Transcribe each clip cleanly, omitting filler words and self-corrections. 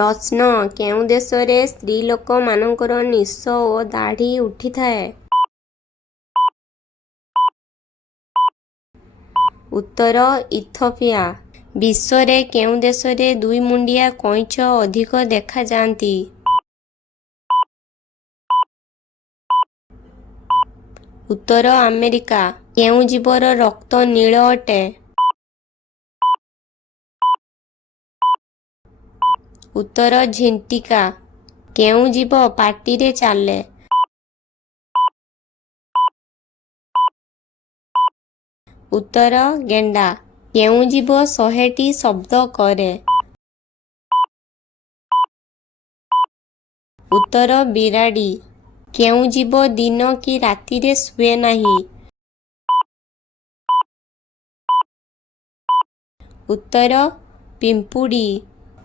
ପ୍ରଶ୍ନ କେଉଁ ଦେଶରେ ସ୍ତ୍ରୀ ଲୋକମାନଙ୍କର ନିଶ ଓ ଦାଢ଼ି ଉଠିଥାଏ? ଉତ୍ତର ଇଥିଓପିଆ। ବିଶ୍ୱରେ କେଉଁ ଦେଶରେ ଦୁଇମୁଣ୍ଡିଆ କଇଁଛ ଅଧିକ ଦେଖାଯାଆନ୍ତି? ଉତ୍ତର ଆମେରିକା। କେଉଁ ଜୀବର ରକ୍ତ ନୀଳ ଅଟେ? ଉତ୍ତର ଝିଣ୍ଟିକା। କେଉଁ ଜୀବ ପାଟିରେ ଚାଲେ? ଉତ୍ତର ଗେଣ୍ଡା। କେଉଁ ଜୀବ 100ଟି ଶବ୍ଦ କରେ? ଉତ୍ତର ବିରାଡ଼ି। କେଉଁ ଜୀବ ଦିନ କି ରାତିରେ ଶୁଏ ନାହିଁ? ଉତ୍ତର ପିମ୍ପୁଡ଼ି।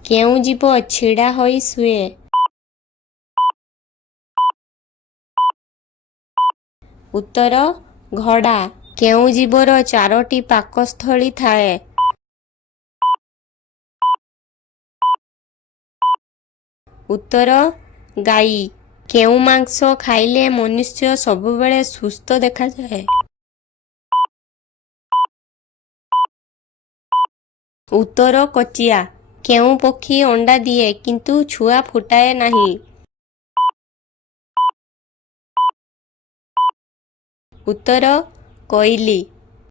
କେଉଁ ଜୀବ ଛିଡ଼ା ହୋଇ ଶୁଏ? ଉତ୍ତର ଘୋଡ଼ା। କେଉଁ ଜୀବର 4ଟି ପାକସ୍ଥଳୀ ଥାଏ? ଉତ୍ତର ଗାଈ। କେଉଁ ମାଂସ ଖାଇଲେ ମନୁଷ୍ୟ ସବୁବେଳେ ସୁସ୍ଥ ଦେଖାଯାଏ? ଉତ୍ତର କୋଚିଆ। କେଉଁ ପକ୍ଷୀ ଅଣ୍ଡା ଦିଏ କିନ୍ତୁ ଛୁଆ ଫୁଟାଏ ନାହିଁ? ଉତ୍ତର କୋଇଲି।